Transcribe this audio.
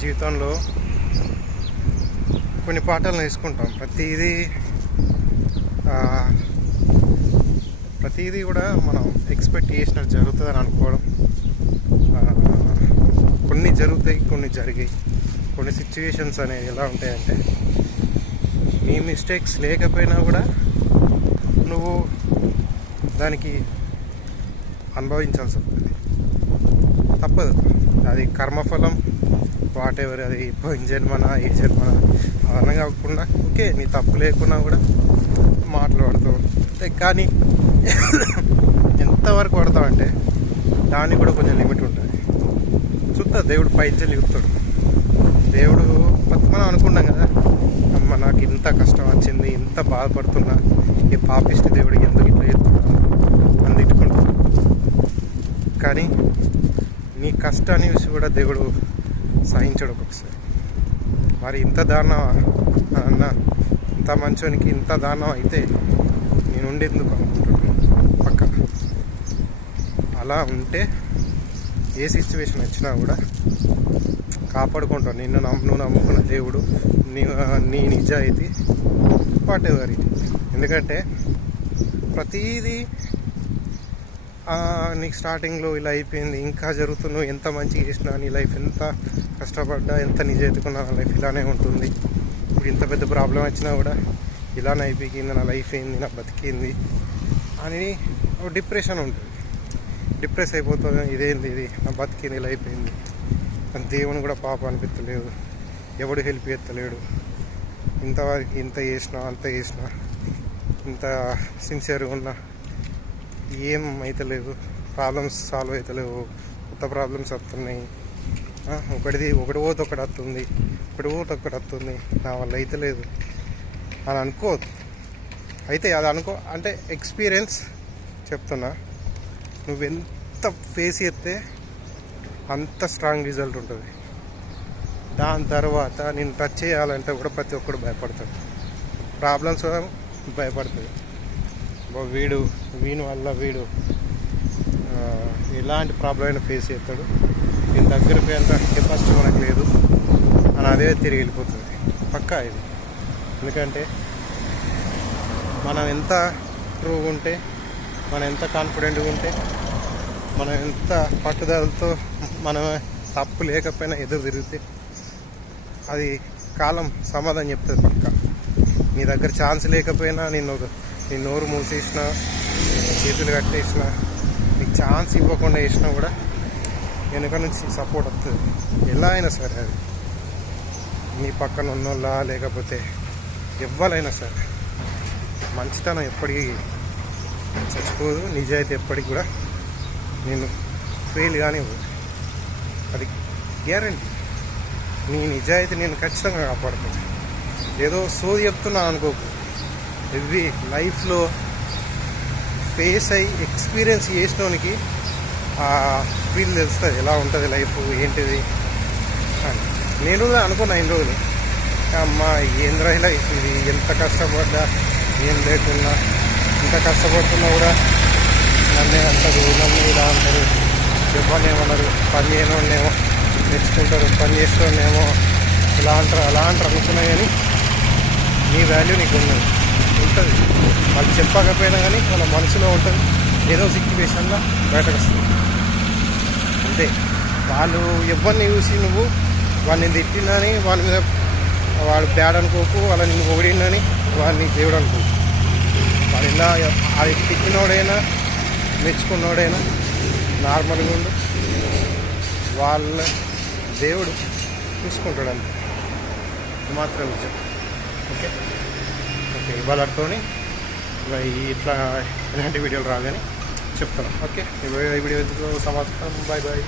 జీవితంలో కొన్ని పాఠాలు నేర్చుకుంటాం ప్రతిదీ ప్రతిదీ కూడా మనం ఎక్స్పెక్ట్ చేసినట్టు జరుగుతుందని అనుకోవడం. కొన్ని జరుగుతాయి కొన్ని జరిగాయి. కొన్ని సిచ్యువేషన్స్ అనేవి ఎలా ఉంటాయంటే నీ మిస్టేక్స్ లేకపోయినా కూడా నువ్వు దానికి అనుభవించాల్సి వస్తుంది. తప్పదు. అది కర్మఫలం వాట్ ఎవర్ అది పోయిన జన్మన ఈ జన్మన? అవన్నీ కాకుండా ఓకే నీ తప్పు లేకున్నా కూడా మాట్లాడతాం అంటే కానీ ఎంతవరకు పడతామంటే దానికి కూడా కొంచెం లిమిట్ ఉంటుంది. చూద్దా దేవుడు పైచలు చెప్తాడు దేవుడు మనం అనుకున్నాం కదా అమ్మ నాకు ఇంత కష్టం వచ్చింది ఇంత బాధపడుతున్నా ఈ పాపిష్టి దేవుడికి ఎందుకు ఇట్లా చెప్తున్నాను అని తిట్టుకుంటాం. కానీ నీ కష్టాన్ని చూసి కూడా దేవుడు సహించడు ఒక్కొక్కసారి. మరి ఇంత దారుణం అన్న ఇంత మంచోనికి ఇంత దారుణం అయితే నేను ఉండేందుకు అనుకుంటున్నాను. పక్క అలా ఉంటే ఏ సిచ్యువేషన్ వచ్చినా కూడా కాపాడుకుంటావు. నిన్ను నమ్ము నువ్వు నమ్ముకున్న దేవుడు నీ నీ నిజాయితీ వాట్ ఎవర్ ఇది ఎందుకంటే ప్రతీదీ నీకు స్టార్టింగ్లో ఇలా అయిపోయింది ఇంకా జరుగుతున్నావు ఎంత మంచిగా చేసినా నీ లైఫ్ ఎంత కష్టపడ్డా ఎంత నిజాయితీకున్నా నా లైఫ్ ఇలానే ఉంటుంది. ఇప్పుడు ఇంత పెద్ద ప్రాబ్లం వచ్చినా కూడా ఇలానే అయిపోయింది నా లైఫ్ ఏంది నా బతికింది అని డిప్రెషన్ ఉంటుంది. డిప్రెస్ అయిపోతుంది ఇదేంది ఇది నా బతికింది ఇలా అయిపోయింది. దేవుని కూడా పాప అనిపించలేదు ఎవడు హెల్ప్ చేస్తలేడు. ఇంతవరకు ఇంత చేసినా అంత చేసినా ఇంత సిన్సియర్గా ఉన్నా ఏం అవుతలేదు ప్రాబ్లమ్స్ సాల్వ్ అవుతలేవు కొత్త ప్రాబ్లమ్స్ వస్తున్నాయి. ఒకటిది ఒకటి పోతే ఒకటి వస్తుంది. ఒకటి పోతే ఒకటి వస్తుంది. నా వల్ల అయితలేదు అని అనుకోవద్దు. అయితే అది అనుకో అంటే ఎక్స్పీరియన్స్ చెప్తున్నా. నువ్వు ఎంత ఫేస్ చేస్తే అంత స్ట్రాంగ్ రిజల్ట్ ఉంటుంది. దాని తర్వాత నేను టచ్ చేయాలంటే కూడా ప్రతి ఒక్కడు భయపడతాడు. ప్రాబ్లమ్స్ భయపడుతుంది వీడు వీని వల్ల వీడు ఎలాంటి ప్రాబ్లం అయినా ఫేస్ చేస్తాడు. దీని దగ్గర పోయేంత కెపాసిటీ మనకు లేదు. అని అదే తిరిగి వెళ్ళిపోతుంది. పక్కా ఇది. ఎందుకంటే మనం ఎంత ట్రూగా ఉంటే మనం ఎంత కాన్ఫిడెంట్గా ఉంటే మనం ఎంత పట్టుదలతో మనం తప్పు లేకపోయినా ఎదురు తిరిగితే అది కాలం సమాధానం చెప్తుంది పక్కా. నీ దగ్గర ఛాన్స్ లేకపోయినా నేను నీ నోరు మూసేసిన చేతులు కట్టేసిన నీకు ఛాన్స్ ఇవ్వకుండా వేసినా కూడా వెనుక నుంచి సపోర్ట్ వస్తుంది ఎలా అయినా సరే అది. నీ పక్కన ఉన్నోళ్ళ లేకపోతే ఎవ్వరైనా సరే మంచితనం ఎప్పటికీ చచ్చిపోదు. నిజాయితీ ఎప్పటికి కూడా నేను ఫెయిల్ కానీ అది గ్యారంటీ నీ నిజాయితీ నేను ఖచ్చితంగా కాపాడుతాను ఏదో సోది చెప్తున్నా అనుకోకు. ఇవి లైఫ్లో ఫేస్ అయ్యి ఎక్స్పీరియన్స్ చేసినోనికి ఆ ఫీల్ తెలుస్తుంది ఎలా ఉంటుంది లైఫ్ ఏంటిది అని. నేను కూడా అనుకున్నా ఇన్ని రోజులు. అమ్మా ఏంద్రా లైఫ్ ఇది ఎంత కష్టపడ్డా ఏం లేకుండా ఇంత కష్టపడుతున్నా కూడా నన్నే అంటారు నన్ను ఇలా అంటారు. ఇవ్వనేమన్నారు ఏమన్నారు పని చేయనోళ్ళేమో తెచ్చుకుంటారు పని చేసేవాళ్ళేమో ఇలా అంటారు అలా అంటారు అనుకున్నా కానీ నీ వాల్యూ నీకు ఉన్నది ఉంటుంది. వాళ్ళు చెప్పకపోయినా కానీ వాళ్ళ మనసులో ఉంటుంది. ఏదో సిచ్యువేషన్లో బయటకు వస్తుంది అంతే. వాళ్ళు ఎవరిని చూసి నువ్వు వాళ్ళని తిట్టినని వాళ్ళ మీద వాళ్ళు బ్యాడ్ అనుకోకు వాళ్ళని నువ్వు పొగిడిందని వాడిని దేవుడు అనుకో. వాళ్ళు ఇలా అది తిట్టినోడైనా మెచ్చుకున్నోడైనా నార్మల్గా ఉండు. వాళ్ళ దేవుడు చూసుకుంటాడు అంతే. మాత్రం విషయం ఓకే? ఓకే ఇవాళతోని ఇట్లా ఇలాంటి వీడియోలు రాగానే చెప్తాను ఓకే ఈ వీడియో సమాచారం బాయ్ బాయ్.